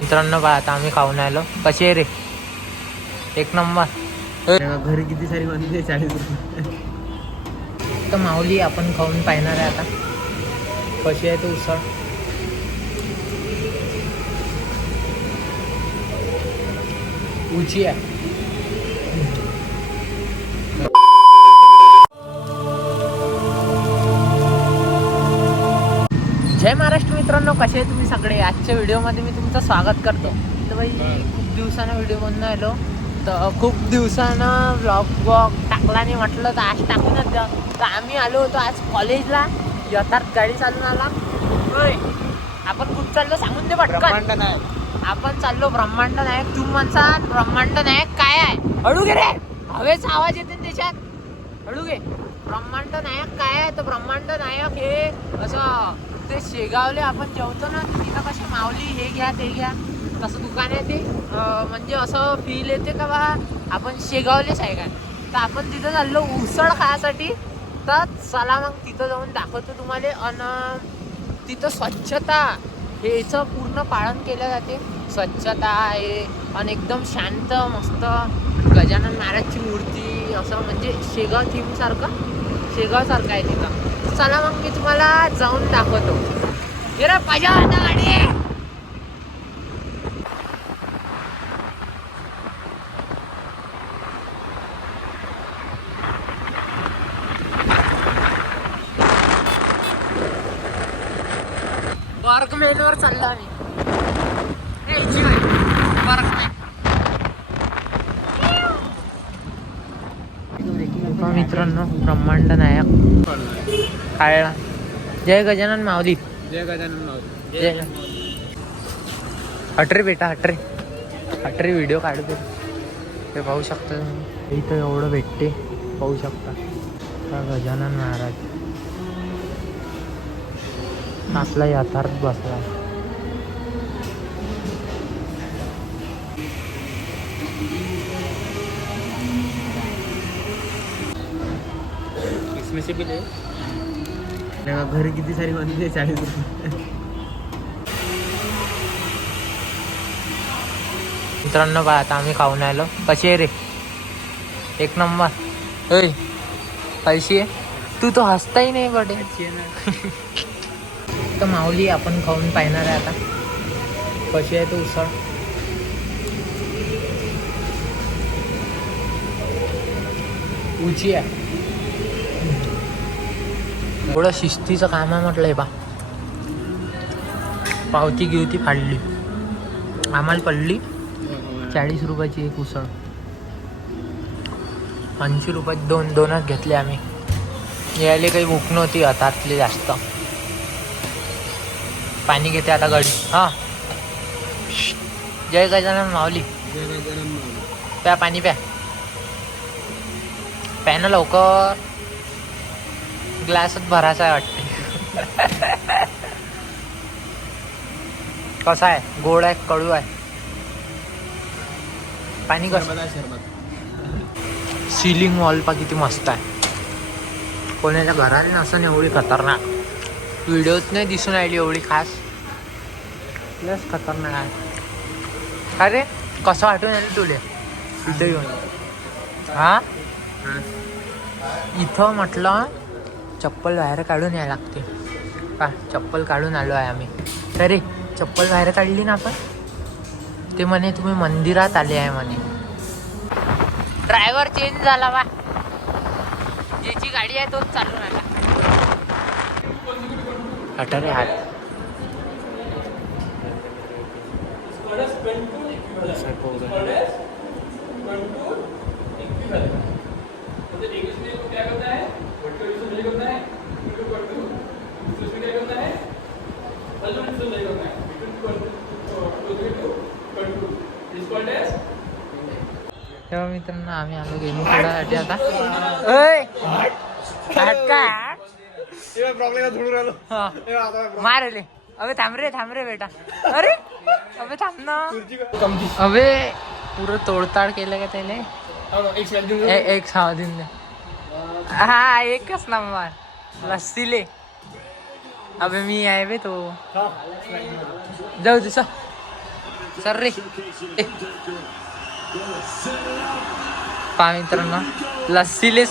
मित्रांनो बा आता आम्ही खाऊन आलो. कशी आहे रे? एक नंबर. घरी किती सारी बनते 40 रुपये. तर माऊली आपण खाऊन पाहणार आहे आता कशी आहे तो उसळ. उची आहे. जय महाराष्ट्र मित्रांनो, कसे आहे तुम्ही सगळे. आजच्या व्हिडिओमध्ये मी तुमचं स्वागत करतो. तर बाई खूप दिवसानं व्हिडिओ बनवून आलो. तर खूप दिवसानं व्लॉग टाकला नाही म्हटलं तर आज टाकूनच द्या. तर आम्ही आलो होतो आज कॉलेजला. यथार्थ गाडी चालून आला. होय आपण कुठं चाललो सांगून दे पटकन. आपण चाललो ब्रह्मांड नायक. तुम्ही म्हणसा ब्रह्मांड नायक काय आहे? हळू घे रे, हवेचा आवाज येते ना त्याच्यात. हळू घे. ब्रह्मांड नायक काय आहे? तर ब्रह्मांड नायक हे असं ते शेगावले आपण जेवतो ना तिथं कसे माऊली हे घ्या ते घ्या तसं दुकान आहे ते. म्हणजे असं फील येते का बा आपण शेगावलेच आहे काय. तर आपण तिथं चाललो उसळ खाण्यासाठी. तर चला मग तिथं जाऊन दाखवतो तुम्हाला. आणि तिथं स्वच्छता हेचं पूर्ण पालन केलं जाते. स्वच्छता आहे आणि एकदम शांत मस्त गजानन महाराजची मूर्ती असं म्हणजे शेगाव शेगावसारखं आहे तिथं. चला मग मी तुम्हाला जाऊन दाखवतो. जरा पाहिजे ना गाडी. बर्गमॅनवर चाललो आम्ही. मित्रांनो ब्रह्मांड नायक काळला. जय गजानन माऊली. जय गजानन माऊली. जय. हटरे बेटा हटरे व्हिडिओ काढतो. ते पाहू शकता इथं एवढं भेटते. पाहू शकता हा गजानन महाराज आपला यथार्थ बसला. घरी किती सारी बनते 40 रुपये. मित्रांनो बा आता आम्ही खाऊन आलो. कशी आहे रे? एक नंबर. होय कशी आहे? तू तो हसताही नाही बडे. तर माऊली आपण खाऊन पाहणार आहे आता कशी आहे तो उसळ. उची आहे. थोडं शिस्तीचं काम आहे म्हटलंय बा. पावती गिवती फाडली. आम्हाला पडली 40 रुपयाची एक उसळ. 80 रुपयात दोनच घेतले आम्ही. यायला काही भूक नव्हती हातातली जास्त. पाणी घेते आता गाडी. हा जय गजानन माऊली. प्या पाणी प्या. प्यानं लवकर. ग्लासच भरायचा आहे वाटते. कसा आहे? गोड आहे कडू आहे? पाणी कसं? सिलिंग वॉल पा किती मस्त आहे. कोणाच्या घराला नसन एवढी खतरनाक. व्हिडिओत नाही दिसून राहिली एवढी खास. प्लस खतरनाक आहे. अरे कसं वाटून आलं तुले इथं येऊन? हा इथं म्हटलं चप्पल बाहेर काढून यायला लागते का. चप्पल काढून आलो आहे आम्ही. अरे चप्पल बाहेर काढली ना आपण. ते म्हणे तुम्ही मंदिरात आले आहे म्हणे. ड्रायव्हर चेंज झाला बा. ज्याची गाडी आहे तोच चालून आला. हटरे हात. तेव्हा मित्रांनो आम्ही आलो गेलो खेळासाठी आता. मार रे. अबे थांब रे बेटा. अरे अबे थांब ना. अबे पुरं तोडताड केलं का त्याने. एक सावधीन दे. हा एकच नंबर. लस्सीले अबे मी आहे बे तो जाऊ दे सर रे पहा मित्रांनो लस्सी ले